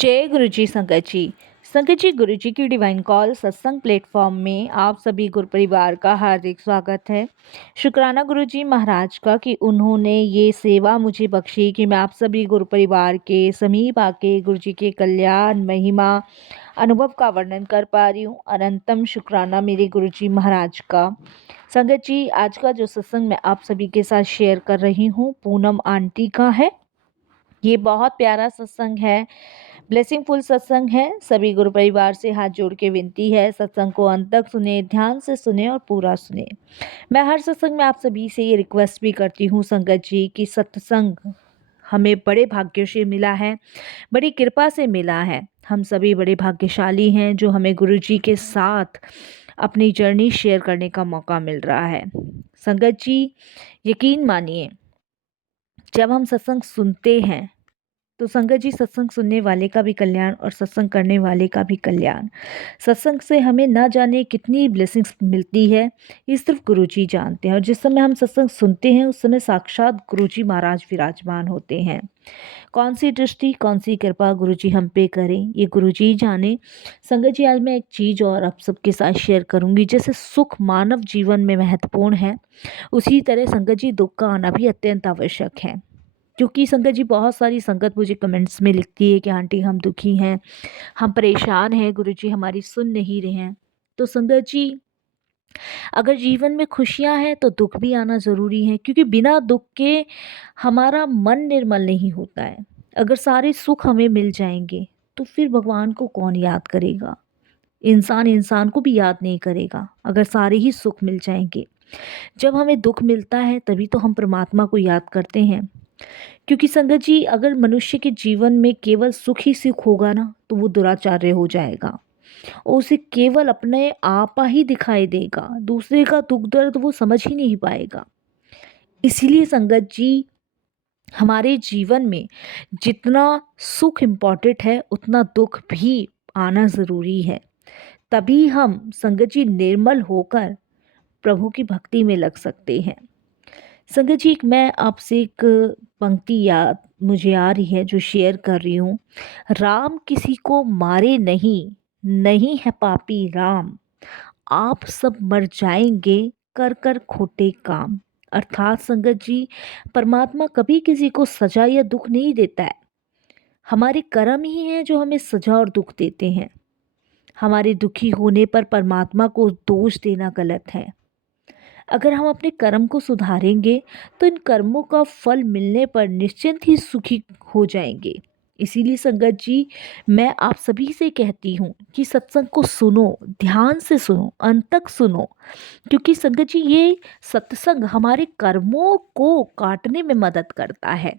जय गुरु जी संगत जी। संगत जी, गुरु जी की डिवाइन कॉल सत्संग प्लेटफॉर्म में आप सभी गुरु परिवार का हार्दिक स्वागत है। शुक्राना गुरु जी महाराज का कि उन्होंने ये सेवा मुझे बख्शी कि मैं आप सभी गुरु परिवार के समीप आके गुरु जी के कल्याण महिमा अनुभव का वर्णन कर पा रही हूँ। अनंतम शुक्राना मेरे गुरु जी महाराज का। संगत जी, आज का जो सत्संग मैं आप सभी के साथ शेयर कर रही हूँ पूनम आंटी का है। ये बहुत प्यारा सत्संग है, ब्लेसिंग फुल सत्संग है। सभी गुरु परिवार से हाथ जोड़ के विनती है, सत्संग को अंत तक सुने, ध्यान से सुने और पूरा सुने। मैं हर सत्संग में आप सभी से ये रिक्वेस्ट भी करती हूँ संगत जी कि सत्संग हमें बड़े भाग्य से मिला है, बड़ी कृपा से मिला है। हम सभी बड़े भाग्यशाली हैं जो हमें गुरु जी के साथ अपनी जर्नी शेयर करने का मौका मिल रहा है। संगत जी, यकीन मानिए, जब हम सत्संग सुनते हैं तो संगत जी, सत्संग सुनने वाले का भी कल्याण और सत्संग करने वाले का भी कल्याण। सत्संग से हमें ना जाने कितनी ब्लेसिंग्स मिलती है, ये सिर्फ गुरुजी जानते हैं। और जिस समय हम सत्संग सुनते हैं उस समय साक्षात गुरुजी महाराज विराजमान होते हैं। कौन सी दृष्टि, कौन सी कृपा गुरुजी हम पे करें, ये गुरुजी जाने। संगत जी, आज मैं एक चीज़ और आप सबके साथ शेयर करूंगी। जैसे सुख मानव जीवन में महत्वपूर्ण है, उसी तरह संगत जी दुख का आना भी अत्यंत आवश्यक है। क्योंकि संगत जी, बहुत सारी संगत मुझे कमेंट्स में लिखती है कि आंटी हम दुखी हैं, हम परेशान हैं, गुरुजी हमारी सुन नहीं रहे हैं। तो संगत जी, अगर जीवन में खुशियां हैं तो दुख भी आना ज़रूरी है, क्योंकि बिना दुख के हमारा मन निर्मल नहीं होता है। अगर सारे सुख हमें मिल जाएंगे तो फिर भगवान को कौन याद करेगा। इंसान इंसान को भी याद नहीं करेगा अगर सारे ही सुख मिल जाएंगे। जब हमें दुख मिलता है तभी तो हम परमात्मा को याद करते हैं। क्योंकि संगत जी, अगर मनुष्य के जीवन में केवल सुख ही सुख होगा ना तो वो दुराचार्य हो जाएगा और उसे केवल अपने आपा ही दिखाई देगा, दूसरे का दुख दर्द वो समझ ही नहीं पाएगा। इसीलिए संगत जी, हमारे जीवन में जितना सुख इम्पॉर्टेंट है उतना दुख भी आना ज़रूरी है। तभी हम संगत जी निर्मल होकर प्रभु की भक्ति में लग सकते हैं। संगत जी, मैं आपसे एक पंक्ति याद मुझे आ रही है जो शेयर कर रही हूँ। राम किसी को मारे नहीं, नहीं है पापी राम, आप सब मर जाएंगे कर कर खोटे काम। अर्थात संगत जी, परमात्मा कभी किसी को सजा या दुख नहीं देता है। हमारे कर्म ही हैं जो हमें सजा और दुख देते हैं। हमारे दुखी होने पर परमात्मा को दोष देना गलत है। अगर हम अपने कर्म को सुधारेंगे तो इन कर्मों का फल मिलने पर निश्चिंत ही सुखी हो जाएंगे। इसीलिए संगत जी, मैं आप सभी से कहती हूँ कि सत्संग को सुनो, ध्यान से सुनो, अंत तक सुनो। क्योंकि संगत जी, ये सत्संग हमारे कर्मों को काटने में मदद करता है।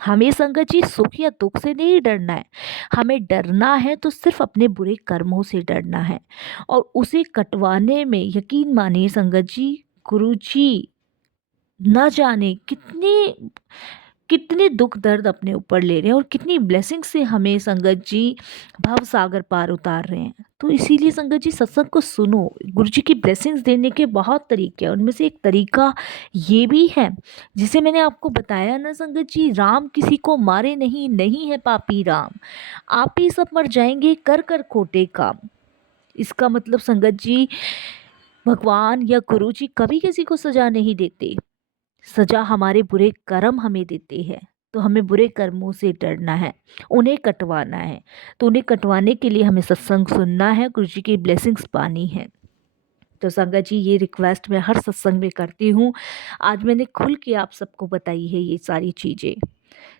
हमें संगत जी सुख या दुख से नहीं डरना है। हमें डरना है तो सिर्फ अपने बुरे कर्मों से डरना है। और उसे कटवाने में यकीन मानिए संगत जी, गुरु जी न जाने कितने कितने दुख दर्द अपने ऊपर ले रहे हैं और कितनी ब्लेसिंग से हमें संगत जी भव सागर पार उतार रहे हैं। तो इसीलिए संगत जी, सत्संग को सुनो। गुरु जी की ब्लेसिंग्स देने के बहुत तरीके हैं, उनमें से एक तरीका ये भी है जिसे मैंने आपको बताया ना संगत जी, राम किसी को मारे नहीं, नहीं है पापी राम, आप ही सब मर जाएंगे कर कर खोटे काम। इसका मतलब संगत जी, भगवान या गुरु जी कभी किसी को सजा नहीं देते। सजा हमारे बुरे कर्म हमें देते हैं। तो हमें बुरे कर्मों से डरना है, उन्हें कटवाना है। तो उन्हें कटवाने के लिए हमें सत्संग सुनना है, गुरु जी की ब्लेसिंग्स पानी है। तो संगत जी, ये रिक्वेस्ट मैं हर सत्संग में करती हूँ। आज मैंने खुल के आप सबको बताई है ये सारी चीज़ें।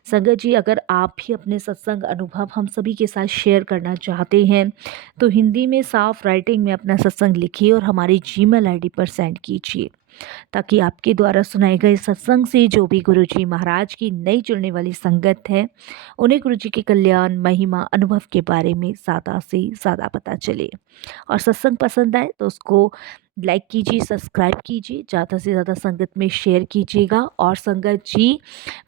संगत जी, अगर आप भी अपने सत्संग अनुभव हम सभी के साथ शेयर करना चाहते हैं तो हिंदी में साफ राइटिंग में अपना सत्संग लिखिए और हमारी जीमेल आईडी पर सेंड कीजिए, ताकि आपके द्वारा सुनाए गए सत्संग से जो भी गुरुजी महाराज की नई जुड़ने वाली संगत है उन्हें गुरुजी के कल्याण महिमा अनुभव के बारे में ज़्यादा से ज़्यादा पता चले। और सत्संग पसंद आए तो उसको लाइक कीजिए, सब्सक्राइब कीजिए, ज़्यादा से ज़्यादा संगत में शेयर कीजिएगा। और संगत जी,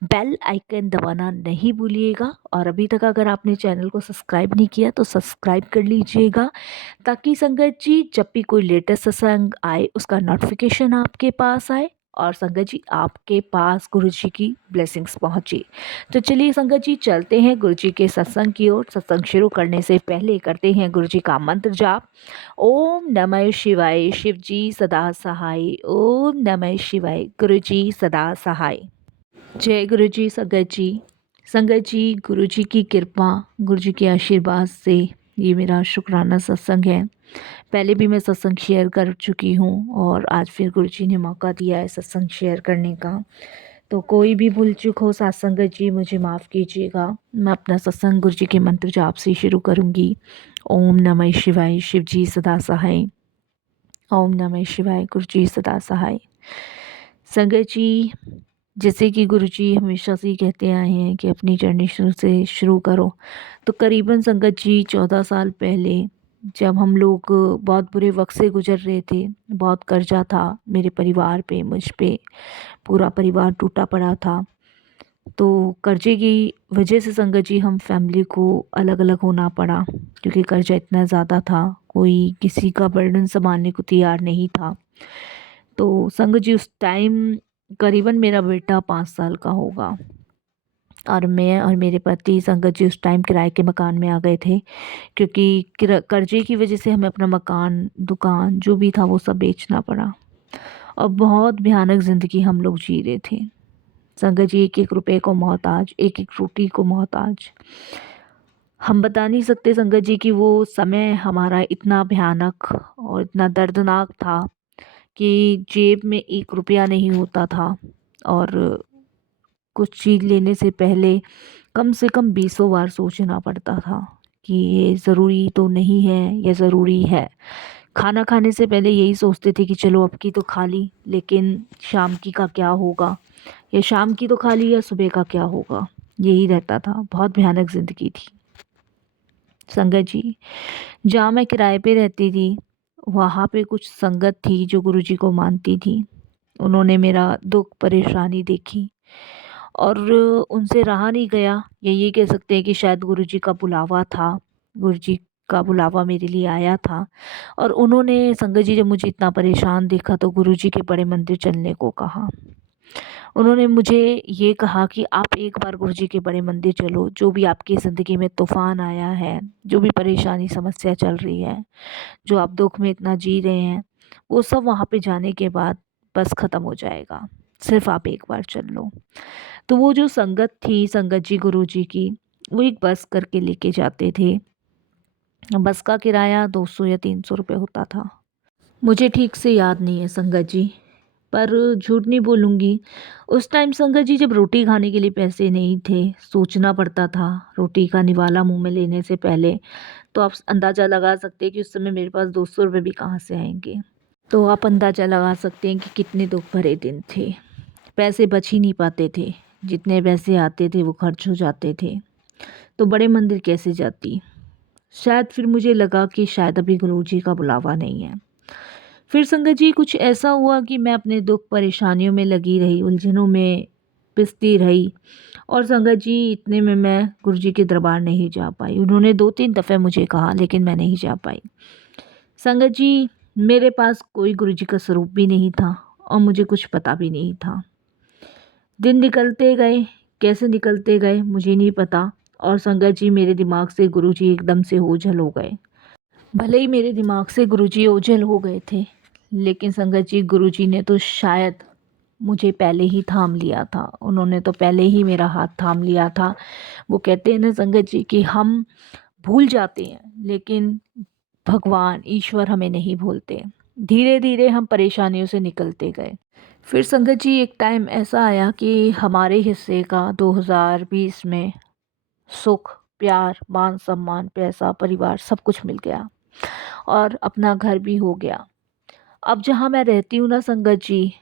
बेल आइकन दबाना नहीं भूलिएगा। और अभी तक अगर आपने चैनल को सब्सक्राइब नहीं किया तो सब्सक्राइब कर लीजिएगा, ताकि संगत जी जब भी कोई लेटेस्ट सत्संग आए उसका नोटिफिकेशन आपके पास आए और संगत जी आपके पास गुरु जी की ब्लेसिंग्स पहुंची। तो चलिए संगत जी चलते हैं गुरु जी के सत्संग की ओर। सत्संग शुरू करने से पहले करते हैं गुरु जी का मंत्र जाप। ओम नमः शिवाय, शिव जी सदा सहाय। ओम नमः शिवाय, गुरु जी सदा सहाय। जय गुरु जी। संगत जी गुरु जी की कृपा, गुरु जी के आशीर्वाद से ये मेरा शुक्राना सत्संग है। पहले भी मैं सत्संग शेयर कर चुकी हूँ और आज फिर गुरु जी ने मौका दिया है सत्संग शेयर करने का। तो कोई भी भूल चूक हो साथ संगत जी मुझे माफ़ कीजिएगा। मैं अपना सत्संग गुरु जी के मंत्र जाप से शुरू करूँगी। ओम नमः शिवाय, शिव जी सदा सहाय। ओम नमः शिवाय, गुरु जी सदा सहाय। संगत जी जैसे कि गुरुजी हमेशा से ही कहते आए हैं कि अपनी जर्नी शुरू से शुरू करो, तो करीबन संगत जी 14 साल पहले जब हम लोग बहुत बुरे वक्त से गुजर रहे थे, बहुत कर्जा था मेरे परिवार पे, मुझ पे, पूरा परिवार टूटा पड़ा था। तो कर्जे की वजह से संगत जी हम फैमिली को अलग अलग होना पड़ा, क्योंकि कर्जा इतना ज़्यादा था, कोई किसी का बर्डन संभालने को तैयार नहीं था। तो संगत जी उस टाइम करीबन मेरा बेटा 5 साल का होगा और मैं और मेरे पति संगत जी उस टाइम किराए के मकान में आ गए थे, क्योंकि कर्जे की वजह से हमें अपना मकान, दुकान जो भी था वो सब बेचना पड़ा और बहुत भयानक ज़िंदगी हम लोग जी रहे थे। संगत जी एक एक रुपए को मोहताज, एक एक रोटी को मोहताज। हम बता नहीं सकते संगत जी कि वो समय हमारा इतना भयानक और इतना दर्दनाक था कि जेब में 1 रुपया नहीं होता था और कुछ चीज़ लेने से पहले कम से कम बीसों बार सोचना पड़ता था कि ये ज़रूरी तो नहीं है, ये ज़रूरी है। खाना खाने से पहले यही सोचते थे कि चलो अब की तो खा ली, लेकिन शाम की का क्या होगा, या शाम की तो खा ली या सुबह का क्या होगा, यही रहता था। बहुत भयानक ज़िंदगी थी संगत जी। जहाँ मैं किराए पे रहती थी वहाँ पे कुछ संगत थी जो गुरुजी को मानती थी। उन्होंने मेरा दुख परेशानी देखी और उनसे रहा नहीं गया, या ये कह सकते हैं कि शायद गुरुजी का बुलावा था, गुरुजी का बुलावा मेरे लिए आया था। और उन्होंने संगत जी जब मुझे इतना परेशान देखा तो गुरुजी के बड़े मंदिर चलने को कहा। उन्होंने मुझे ये कहा कि आप एक बार गुरुजी के बड़े मंदिर चलो, जो भी आपकी ज़िंदगी में तूफ़ान आया है, जो भी परेशानी समस्या चल रही है, जो आप दुख में इतना जी रहे हैं, वो सब वहाँ पे जाने के बाद बस ख़त्म हो जाएगा, सिर्फ आप एक बार चल लो। तो वो जो संगत थी संगत जी गुरुजी की, वो एक बस करके लेके जाते थे। बस का किराया 200 या 300 रुपये होता था, मुझे ठीक से याद नहीं है संगत जी, पर झूठ नहीं बोलूँगी। उस टाइम संगत जी जब रोटी खाने के लिए पैसे नहीं थे, सोचना पड़ता था रोटी का निवाला मुंह में लेने से पहले, तो आप अंदाज़ा लगा सकते हैं कि उस समय मेरे पास 200 रुपये भी कहाँ से आएंगे। तो आप अंदाज़ा लगा सकते हैं कि कितने दुख भरे दिन थे। पैसे बच ही नहीं पाते थे, जितने पैसे आते थे वो खर्च हो जाते थे। तो बड़े मंदिर कैसे जाती। शायद फिर मुझे लगा कि शायद अभी गुरुजी का बुलावा नहीं है। फिर संगत जी कुछ ऐसा हुआ कि मैं अपने दुख परेशानियों में लगी रही, उलझनों में पिसती रही, और संगत जी इतने में मैं गुरुजी के दरबार नहीं जा पाई। उन्होंने 2-3 दफ़े मुझे कहा, लेकिन मैं नहीं जा पाई। संगत जी मेरे पास कोई गुरुजी का स्वरूप भी नहीं था और मुझे कुछ पता भी नहीं था। दिन निकलते गए, कैसे निकलते गए मुझे नहीं पता, और संगत जी मेरे दिमाग से गुरुजी एकदम से ओझल हो गए। भले ही मेरे दिमाग से गुरुजी ओझल हो गए थे, लेकिन संगत जी गुरुजी ने तो शायद मुझे पहले ही थाम लिया था। उन्होंने तो पहले ही मेरा हाथ थाम लिया था। वो कहते हैं ना संगत जी कि हम भूल जाते हैं, लेकिन भगवान ईश्वर हमें नहीं भूलते। धीरे धीरे हम परेशानियों से निकलते गए। फिर संगत जी एक टाइम ऐसा आया कि हमारे हिस्से का 2020 में सुख, प्यार, मान सम्मान, पैसा, परिवार सब कुछ मिल गया और अपना घर भी हो गया। अब जहाँ मैं रहती हूँ ना संगत जी,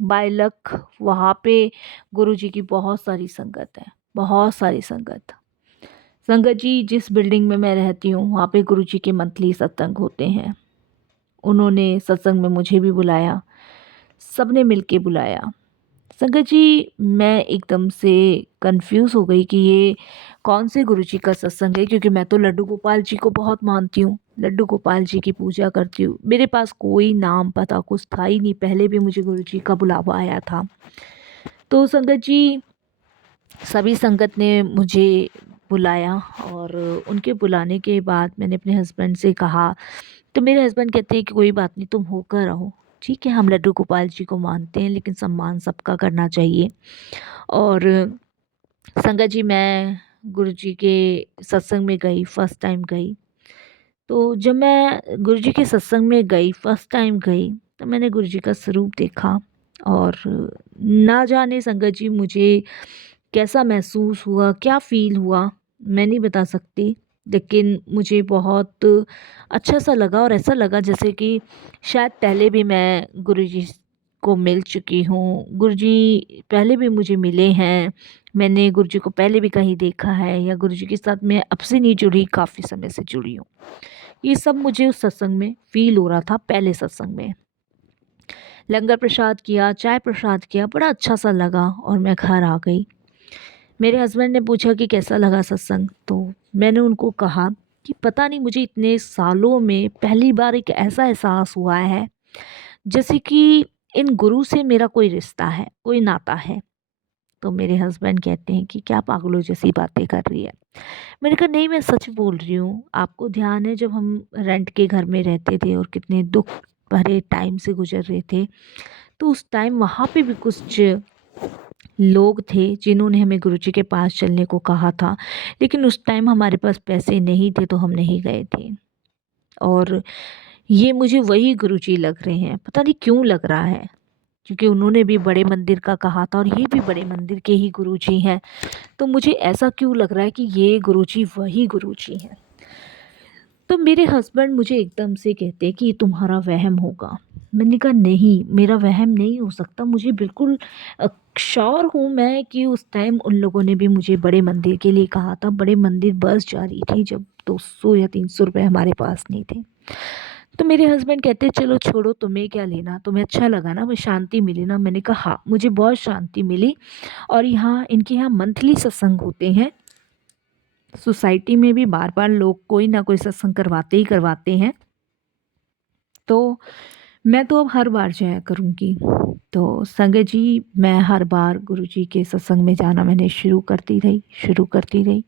बाय लक वहाँ पे गुरुजी की बहुत सारी संगत है, बहुत सारी संगत। संगत जी जिस बिल्डिंग में मैं रहती हूँ वहाँ पे गुरुजी के मंथली सत्संग होते हैं। उन्होंने सत्संग में मुझे भी बुलाया, सबने मिलके बुलाया। संगत जी मैं एकदम से कंफ्यूज हो गई कि ये कौन से गुरुजी का सत्संग है, क्योंकि मैं तो लड्डू गोपाल जी को बहुत मानती हूँ, लड्डू गोपाल जी की पूजा करती हूँ। मेरे पास कोई नाम पता कुछ था ही नहीं, पहले भी मुझे गुरु जी का बुलावा आया था। तो संगत जी, सभी संगत ने मुझे बुलाया और उनके बुलाने के बाद मैंने अपने हस्बैंड से कहा, तो मेरे हस्बैंड कहते हैं कि कोई बात नहीं, तुम होकर रहो। ठीक है, हम लड्डू गोपाल जी को मानते हैं, लेकिन सम्मान सबका करना चाहिए। और संगत जी, मैं गुरु जी के सत्संग में गई, फर्स्ट टाइम गई। तो जब मैं गुरु जी के सत्संग में गई, फर्स्ट टाइम गई, तो मैंने गुरु जी का स्वरूप देखा। और ना जाने संगत जी मुझे कैसा महसूस हुआ, क्या फ़ील हुआ, मैं नहीं बता सकती। लेकिन मुझे बहुत अच्छा सा लगा और ऐसा लगा जैसे कि शायद पहले भी मैं गुरुजी को मिल चुकी हूँ। गुरुजी पहले भी मुझे मिले हैं। मैंने गुरुजी को पहले भी कहीं देखा है, या गुरुजी के साथ मैं अब से नहीं जुड़ी, काफ़ी समय से जुड़ी हूँ। ये सब मुझे उस सत्संग में फ़ील हो रहा था, पहले सत्संग में। लंगर प्रसाद किया, चाय प्रसाद किया, बड़ा अच्छा सा लगा और मैं घर आ गई। मेरे हस्बैंड ने पूछा कि कैसा लगा सत्संग, तो मैंने उनको कहा कि पता नहीं, मुझे इतने सालों में पहली बार एक ऐसा एहसास हुआ है जैसे कि इन गुरु से मेरा कोई रिश्ता है, कोई नाता है। तो मेरे हस्बैंड कहते हैं कि क्या पागलों जैसी बातें कर रही है। मैंने कहा नहीं, मैं सच बोल रही हूँ। आपको ध्यान है जब हम रेंट के घर में रहते थे और कितने दुख भरे टाइम से गुजर रहे थे, तो उस टाइम वहाँ पे भी कुछ लोग थे जिन्होंने हमें गुरुजी के पास चलने को कहा था, लेकिन उस टाइम हमारे पास पैसे नहीं थे तो हम नहीं गए थे। और ये मुझे वही गुरुजी लग रहे हैं, पता नहीं क्यों लग रहा है, क्योंकि उन्होंने भी बड़े मंदिर का कहा था और ये भी बड़े मंदिर के ही गुरुजी हैं। तो मुझे ऐसा क्यों लग रहा है कि ये गुरुजी वही गुरुजी हैं। तो मेरे हस्बैंड मुझे एकदम से कहते कि ये तुम्हारा वहम होगा। मैंने कहा नहीं, मेरा वहम नहीं हो सकता, मुझे बिल्कुल श्योर हूँ मैं कि उस टाइम उन लोगों ने भी मुझे बड़े मंदिर के लिए कहा था। बड़े मंदिर बस जा रही थी जब 200 या 300 रुपये हमारे पास नहीं थे। तो मेरे हस्बैंड कहते चलो छोड़ो, तुम्हें क्या लेना, तुम्हें अच्छा लगा ना, मुझे शांति मिली ना। मैंने कहा हाँ, मुझे बहुत शांति मिली। और यहाँ इनके यहाँ मंथली सत्संग होते हैं। सोसाइटी में भी बार बार लोग कोई ना कोई सत्संग करवाते ही करवाते हैं। तो मैं तो अब हर बार जाया करूँगी। तो संगत जी, मैं हर बार गुरुजी के सत्संग में जाना मैंने शुरू करती रही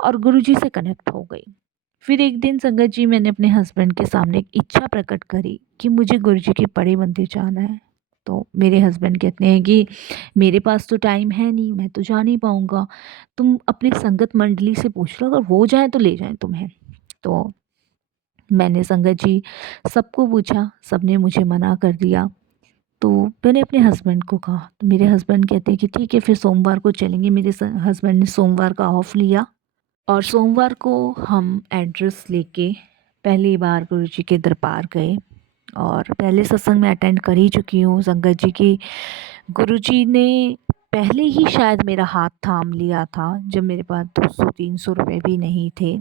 और गुरुजी से कनेक्ट हो गई। फिर एक दिन संगत जी, मैंने अपने हस्बैंड के सामने एक इच्छा प्रकट करी कि मुझे गुरुजी के बड़े मंदिर जाना है। तो मेरे हस्बैंड कहते हैं कि मेरे पास तो टाइम है नहीं, मैं तो जा नहीं पाऊँगा। तुम अपनी संगत मंडली से पूछ लो, अगर वो जाएँ तो ले जाएँ तुम्हें। तो मैंने संगत जी सबको पूछा, सबने मुझे मना कर दिया। तो मैंने अपने हस्बैंड को कहा, तो मेरे हस्बैंड कहते हैं कि ठीक है, फिर सोमवार को चलेंगे। मेरे हस्बैंड ने सोमवार का ऑफ लिया और सोमवार को हम एड्रेस लेके पहली बार गुरुजी के दरबार गए। और पहले सत्संग में अटेंड कर ही चुकी हूँ संगत जी की। गुरुजी ने पहले ही शायद मेरा हाथ थाम लिया था जब मेरे पास 200-300 रुपये भी नहीं थे।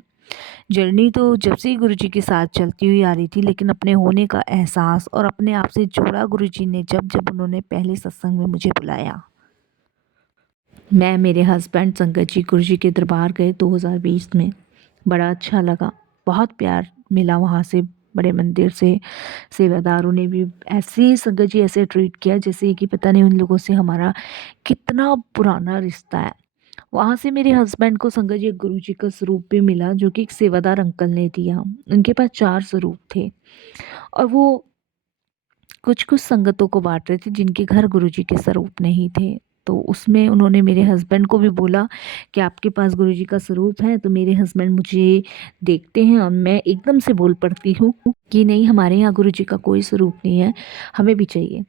जर्नी तो जब से ही गुरुजी के साथ चलती हुई आ रही थी, लेकिन अपने होने का एहसास और अपने आप से जोड़ा गुरुजी ने जब जब उन्होंने पहले सत्संग में मुझे बुलाया। मैं, मेरे हस्बैंड, संगत जी गुरुजी के दरबार गए 2020 में। बड़ा अच्छा लगा, बहुत प्यार मिला वहाँ से, बड़े मंदिर से। सेवादारों ने भी ऐसे, संगत जी ऐसे ट्रीट किया जैसे कि पता नहीं उन लोगों से हमारा कितना पुराना रिश्ता है। वहाँ से मेरे हस्बैंड को संगत जी गुरुजी का स्वरूप भी मिला, जो कि एक सेवादार अंकल ने दिया। उनके पास 4 स्वरूप थे और वो कुछ-कुछ संगतों को बाँट रहे थे जिनके घर गुरुजी के स्वरूप नहीं थे। तो उसमें उन्होंने मेरे हस्बैंड को भी बोला कि आपके पास गुरुजी का स्वरूप है? तो मेरे हस्बैंड मुझे देखते हैं और मैं एकदम से बोल पड़ती हूँ कि नहीं, हमारे यहाँ गुरुजी का कोई स्वरूप नहीं है, हमें भी चाहिए।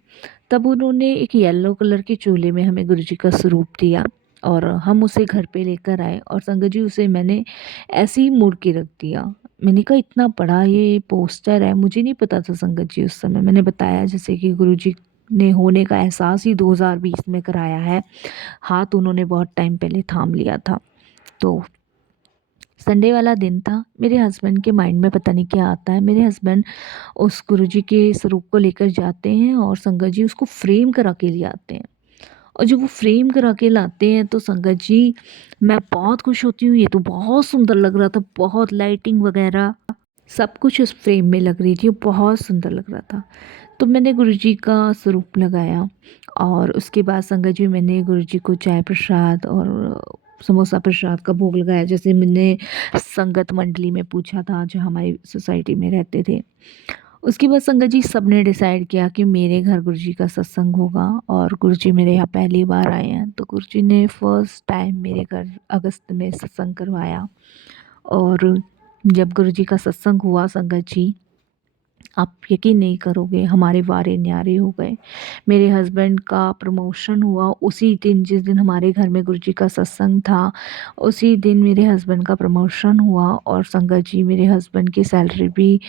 तब उन्होंने एक येलो कलर के चोले में हमें गुरुजी का स्वरूप दिया और हम उसे घर पे लेकर आए और संगत जी उसे मैंने ऐसे ही मोड़ के रख दिया। मैंने कहा इतना बड़ा ये पोस्टर है, मुझे नहीं पता था संगत जी उस समय। मैंने बताया जैसे कि गुरुजी ने होने का एहसास ही 2020 में कराया है। हाथ उन्होंने बहुत टाइम पहले थाम लिया था। तो संडे वाला दिन था, मेरे हस्बैंड के माइंड में पता नहीं क्या आता है। मेरे हस्बैंड उस गुरुजी के स्वरूप को लेकर जाते हैं और संगत जी उसको फ्रेम करा के ले आते हैं। और जब वो फ्रेम करा के लाते हैं तो संगत जी, मैं बहुत खुश होती हूँ, ये तो बहुत सुंदर लग रहा था, बहुत लाइटिंग वगैरह। सब कुछ उस फ्रेम में लग रही थी, वो बहुत सुंदर लग रहा था। तो मैंने गुरुजी का स्वरूप लगाया और उसके बाद संगत जी मैंने गुरुजी को चाय प्रसाद और समोसा प्रसाद का भोग लगाया, जैसे मैंने संगत मंडली में पूछा था जो हमारी सोसाइटी में रहते थे। उसके बाद संगत जी सबने डिसाइड किया कि मेरे घर गुरुजी का सत्संग होगा और गुरुजी मेरे यहाँ पहली बार आए हैं, तो गुरुजी ने फर्स्ट टाइम मेरे घर अगस्त में सत्संग करवाया। और जब गुरुजी का सत्संग हुआ संगत जी, आप यकीन नहीं करोगे, हमारे वारे न्यारे हो गए। मेरे हस्बैंड का प्रमोशन हुआ उसी दिन, जिस दिन हमारे घर में गुरुजी का सत्संग था, उसी दिन मेरे हस्बैंड का प्रमोशन हुआ। और संगत जी मेरे हस्बैंड की सैलरी भी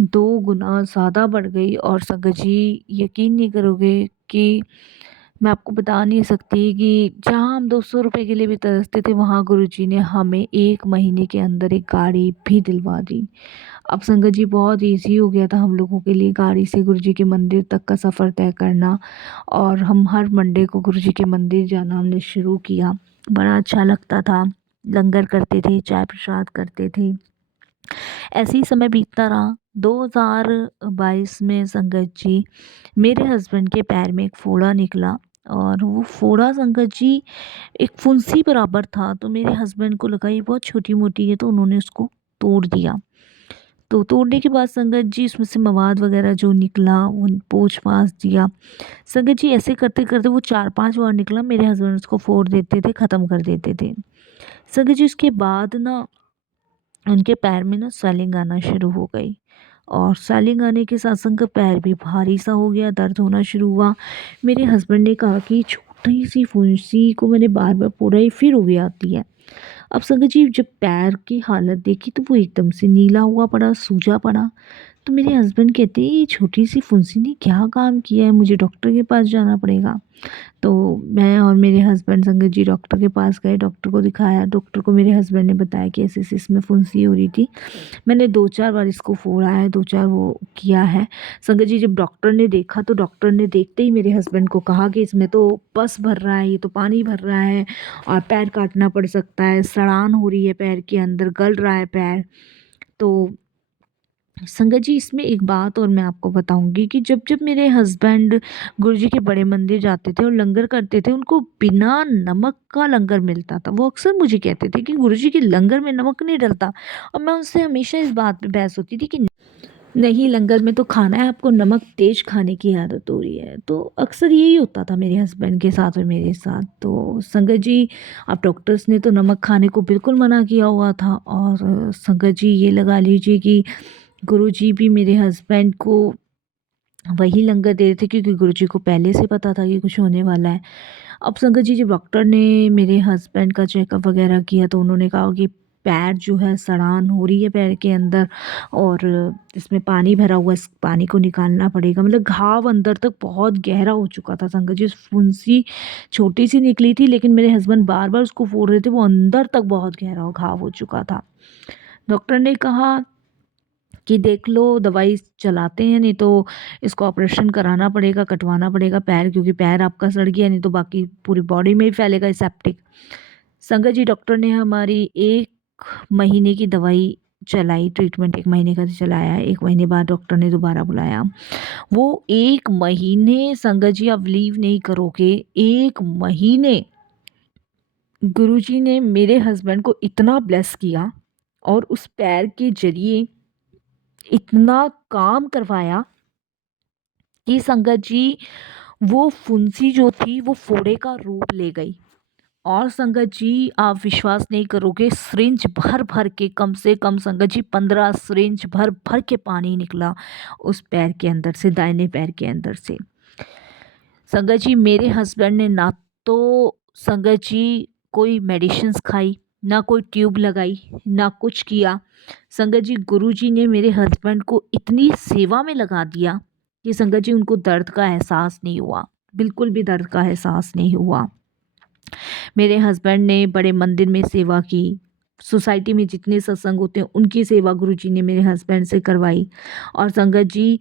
2 गुना ज़्यादा बढ़ गई। और संगत जी यकीन नहीं करोगे कि मैं आपको बता नहीं सकती कि जहाँ हम 200 रुपए के लिए भी तरसते थे, वहाँ गुरुजी ने हमें 1 महीने के अंदर एक गाड़ी भी दिलवा दी। अब संगत जी बहुत ईज़ी हो गया था हम लोगों के लिए गाड़ी से गुरुजी के मंदिर तक का सफ़र तय करना। और हम हर मंडे को गुरुजी के मंदिर जाना हमने शुरू किया। बड़ा अच्छा लगता था, लंगर करते थे, चाय प्रसाद करते थे। ऐसे ही समय बीतता रहा। 2022 में संगत जी मेरे हस्बैंड के पैर में एक फोड़ा निकला। और वो फोड़ा संगत जी एक फुंसी बराबर था, तो मेरे हस्बैंड को लगा ये बहुत छोटी मोटी है, तो उन्होंने उसको तोड़ दिया। तो तोड़ने के बाद संगत जी उसमें से मवाद वगैरह जो निकला वो पोंछ पाछ दिया। संगत जी ऐसे करते करते वो 4-5 बार निकला, मेरे हस्बैंड उसको फोड़ देते थे, ख़त्म कर देते थे। संगत जी उसके बाद ना उनके पैर में ना स्वेलिंग आना शुरू हो गई। और स्वेलिंग आने के साथ संग पैर भी भारी सा हो गया, दर्द होना शुरू हुआ। मेरे हस्बैंड ने कहा कि छोटी सी फुंसी को मैंने बार बार फोड़ा, ये फिर हो गई आती है। अब संगत जी जब पैर की हालत देखी तो वो एकदम से नीला हुआ पड़ा, सूजा पड़ा। तो मेरे हस्बैंड कहते हैं ये छोटी सी फुंसी ने क्या काम किया है, मुझे डॉक्टर के पास जाना पड़ेगा। तो मैं और मेरे हस्बैंड संगत जी डॉक्टर के पास गए, डॉक्टर को दिखाया। डॉक्टर को मेरे हस्बैंड ने बताया कि ऐसे ऐसे इसमें फुंसी हो रही थी। मैंने 2-4 बार इसको फोड़ा है, 2-4 वो किया है। संगत जी जब डॉक्टर ने देखा तो डॉक्टर ने देखते ही मेरे हस्बैंड को कहा कि इसमें तो पस भर रहा है, ये तो पानी भर रहा है और पैर काटना पड़ सकता है, सड़ान हो रही है पैर के अंदर, गल रहा है पैर। तो संगत जी इसमें एक बात और मैं आपको बताऊंगी कि जब जब मेरे हस्बैंड गुरुजी के बड़े मंदिर जाते थे और लंगर करते थे, उनको बिना नमक का लंगर मिलता था। वो अक्सर मुझे कहते थे कि गुरुजी के लंगर में नमक नहीं डलता। और मैं उनसे हमेशा इस बात पे बहस होती थी कि नहीं, लंगर में तो खाना है, आपको नमक तेज खाने की आदत हो रही है। तो अक्सर यही होता था मेरे हस्बैंड के साथ और मेरे साथ। तो संगत जी अब डॉक्टर्स ने तो नमक खाने को बिल्कुल मना किया हुआ था। और संगत जी ये लगा लीजिए कि गुरुजी भी मेरे हस्बैंड को वही लंगर दे रहे थे, क्योंकि गुरुजी को पहले से पता था कि कुछ होने वाला है। अब संगत जी जब डॉक्टर ने मेरे हस्बैंड का चेकअप वगैरह किया तो उन्होंने कहा कि पैर जो है, सड़ान हो रही है पैर के अंदर और इसमें पानी भरा हुआ है, इस पानी को निकालना पड़ेगा। मतलब घाव अंदर तक बहुत गहरा हो चुका था संगत जी। फुंसी छोटी सी निकली थी, लेकिन मेरे हस्बैंड बार बार उसको फोड़ रहे थे, वो अंदर तक बहुत गहरा घाव हो चुका था। डॉक्टर ने कहा कि देख लो, दवाई चलाते हैं, नहीं तो इसको ऑपरेशन कराना पड़ेगा, कटवाना पड़ेगा पैर, क्योंकि पैर आपका सड़ गया, नहीं तो बाकी पूरी बॉडी में ही फैलेगा सेप्टिक। संगत जी डॉक्टर ने हमारी 1 महीने की दवाई चलाई, ट्रीटमेंट 1 महीने का चलाया। 1 महीने बाद डॉक्टर ने दोबारा बुलाया। वो 1 महीने संगत जी आप बिलीव नहीं करोगे, 1 महीने गुरुजी ने मेरे हस्बैंड को इतना ब्लेस किया और उस पैर के जरिए इतना काम करवाया कि संगत जी वो फुंसी जो थी वो फोड़े का रूप ले गई। और संगत जी आप विश्वास नहीं करोगे, सिरिंज भर भर के, कम से कम संगत जी 15 सिरिंज भर भर के पानी निकला उस पैर के अंदर से, दाहिने पैर के अंदर से। संगत जी मेरे हस्बैंड ने ना तो संगत जी कोई मेडिसिन्स खाई, ना कोई ट्यूब लगाई, ना कुछ किया। संगत जी गुरुजी ने मेरे हस्बैंड को इतनी सेवा में लगा दिया कि संगत जी उनको दर्द का एहसास नहीं हुआ, बिल्कुल भी दर्द का एहसास नहीं हुआ। मेरे हस्बैंड ने बड़े मंदिर में सेवा की, सोसाइटी में जितने सत्संग होते हैं उनकी सेवा गुरुजी ने मेरे हस्बैंड से करवाई। और संगत जी,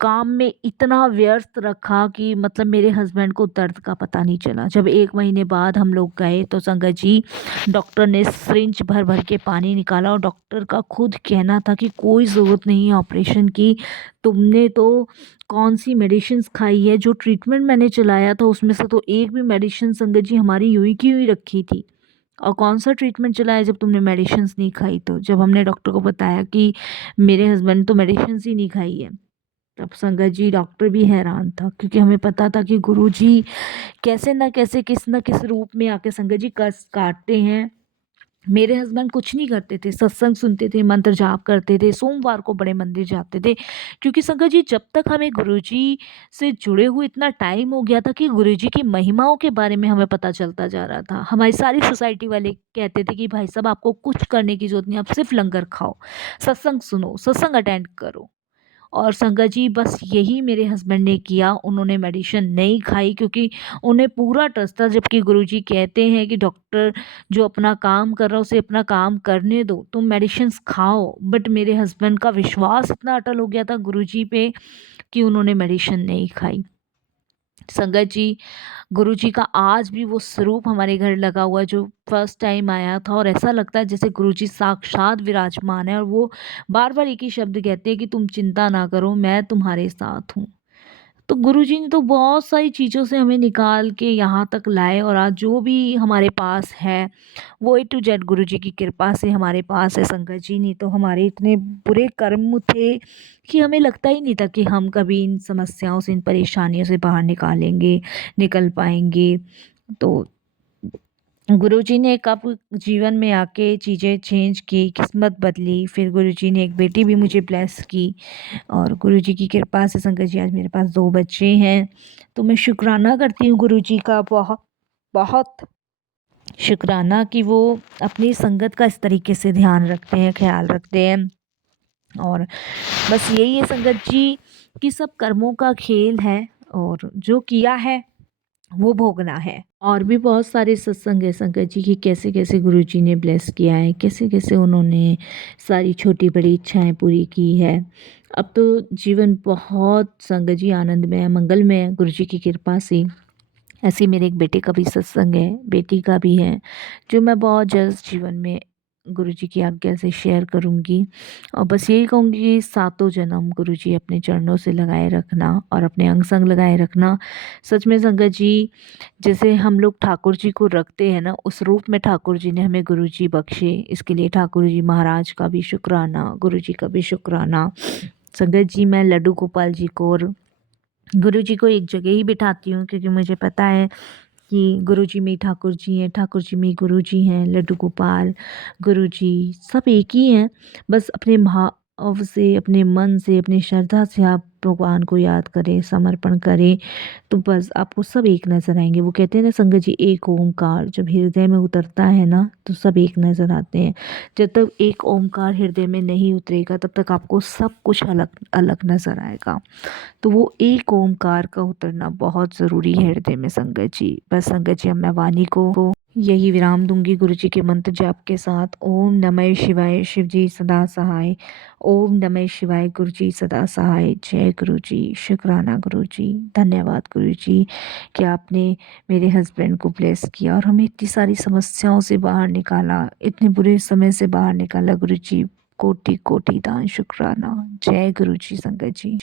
काम में इतना व्यस्त रखा कि मतलब मेरे हस्बैंड को दर्द का पता नहीं चला। जब 1 महीने बाद हम लोग गए तो संगत जी, डॉक्टर ने सिरिंज भर भर के पानी निकाला और डॉक्टर का खुद कहना था कि कोई ज़रूरत नहीं है ऑपरेशन की। तुमने तो कौन सी मेडिसिन्स खाई है, जो ट्रीटमेंट मैंने चलाया था उसमें से तो एक भी मेडिसिन संगत जी हमारी यूं की हुई रखी थी। और कौन सा ट्रीटमेंट चलाया जब तुमने मेडिसिन्स नहीं खाई तो? जब हमने डॉक्टर को बताया कि मेरे हस्बैंड तो मेडिसिन्स ही नहीं खाई है, तब संगत जी डॉक्टर भी हैरान था, क्योंकि हमें पता था कि गुरुजी कैसे न कैसे किस न किस रूप में आके संगत जी कष्ट काटते हैं। मेरे हस्बैंड कुछ नहीं करते थे, सत्संग सुनते थे, मंत्र जाप करते थे, सोमवार को बड़े मंदिर जाते थे, क्योंकि संगत जी जब तक हमें गुरुजी से जुड़े हुए इतना टाइम हो गया था कि गुरुजी की महिमाओं के बारे में हमें पता चलता जा रहा था। हमारी सारी सोसाइटी वाले कहते थे कि भाई साहब आपको कुछ करने की ज़रूरत नहीं, आप सिर्फ लंगर खाओ, सत्संग सुनो, सत्संग अटेंड करो। और संगत जी बस यही मेरे हस्बैंड ने किया, उन्होंने मेडिसिन नहीं खाई क्योंकि उन्हें पूरा ट्रस्ट था। जबकि गुरुजी कहते हैं कि डॉक्टर जो अपना काम कर रहा है उसे अपना काम करने दो, तुम मेडिसिन्स खाओ। बट मेरे हस्बैंड का विश्वास इतना अटल हो गया था गुरुजी पे कि उन्होंने मेडिसिन नहीं खाई। संगत जी, गुरुजी का आज भी वो स्वरूप हमारे घर लगा हुआ है जो फर्स्ट टाइम आया था, और ऐसा लगता है जैसे गुरुजी साक्षात विराजमान है। और वो बार बार एक ही शब्द कहते हैं कि तुम चिंता ना करो, मैं तुम्हारे साथ हूँ। तो गुरुजी ने तो बहुत सारी चीज़ों से हमें निकाल के यहाँ तक लाए, और आज जो भी हमारे पास है वो ए टू जेड गुरुजी की कृपा से हमारे पास है। संगत जी, नहीं तो हमारे इतने बुरे कर्म थे कि हमें लगता ही नहीं था कि हम कभी इन समस्याओं से, इन परेशानियों से बाहर निकल पाएंगे। तो गुरुजी ने कब जीवन में आके चीज़ें चेंज की, किस्मत बदली, फिर गुरुजी ने एक बेटी भी मुझे ब्लेस की। और गुरुजी की कृपा से संगत जी आज मेरे पास 2 बच्चे हैं। तो मैं शुक्राना करती हूँ गुरुजी का, बहुत बहुत शुक्राना कि वो अपनी संगत का इस तरीके से ध्यान रखते हैं, ख्याल रखते हैं। और बस यही है संगत जी कि सब कर्मों का खेल है, और जो किया है वो भोगना है। और भी बहुत सारे सत्संग है संगत जी की, कैसे कैसे गुरुजी ने ब्लेस किया है, कैसे कैसे उन्होंने सारी छोटी बड़ी इच्छाएं पूरी की है। अब तो जीवन बहुत संगत जी आनंदमय है, मंगलमय है गुरुजी की कृपा से। ऐसे ही मेरे एक बेटे का भी सत्संग है, बेटी का भी है, जो मैं बहुत जल्द जीवन में गुरुजी की आज्ञा से शेयर करूँगी। और बस यही कहूँगी कि सातों जन्म गुरुजी अपने चरणों से लगाए रखना और अपने अंग संग लगाए रखना। सच में संगत जी, जैसे हम लोग ठाकुर जी को रखते हैं ना, उस रूप में ठाकुर जी ने हमें गुरुजी बख्शे। इसके लिए ठाकुर जी महाराज का भी शुक्राना, गुरुजी का भी शुक्राना। संगत जी, मैं लड्डू गोपाल जी को और गुरुजी को एक जगह ही बिठाती हूँ, क्योंकि मुझे पता है कि गुरुजी में ही ठाकुर जी हैं, ठाकुर जी में ही गुरुजी हैं। लड्डू गोपाल, गुरुजी सब एक ही हैं। बस अपने भाव से, अपने मन से, अपनी श्रद्धा से आप भगवान को याद करें, समर्पण करें, तो बस आपको सब एक नज़र आएँगे। वो कहते हैं ना संगत जी, एक ओंकार जब हृदय में उतरता है ना, तो सब एक नज़र आते हैं। जब तक एक ओंकार हृदय में नहीं उतरेगा तब तक आपको सब कुछ अलग अलग नज़र आएगा। तो वो एक ओंकार का उतरना बहुत ज़रूरी है हृदय में संगत जी। बस संगत जी, अब मैं वाणी को यही विराम दूंगी गुरुजी के मंत्र जाप के साथ। ओम नमः शिवाय, शिव जी सदा सहाय। ओम नमः शिवाय, गुरुजी सदा सहाय। जय गुरुजी, शुक्राना गुरुजी, धन्यवाद गुरुजी कि आपने मेरे हस्बैंड को ब्लेस किया और हमें इतनी सारी समस्याओं से बाहर निकाला, इतने बुरे समय से बाहर निकाला। गुरुजी, कोटि कोटि दान शुक्राना। जय गुरुजी संगत जी।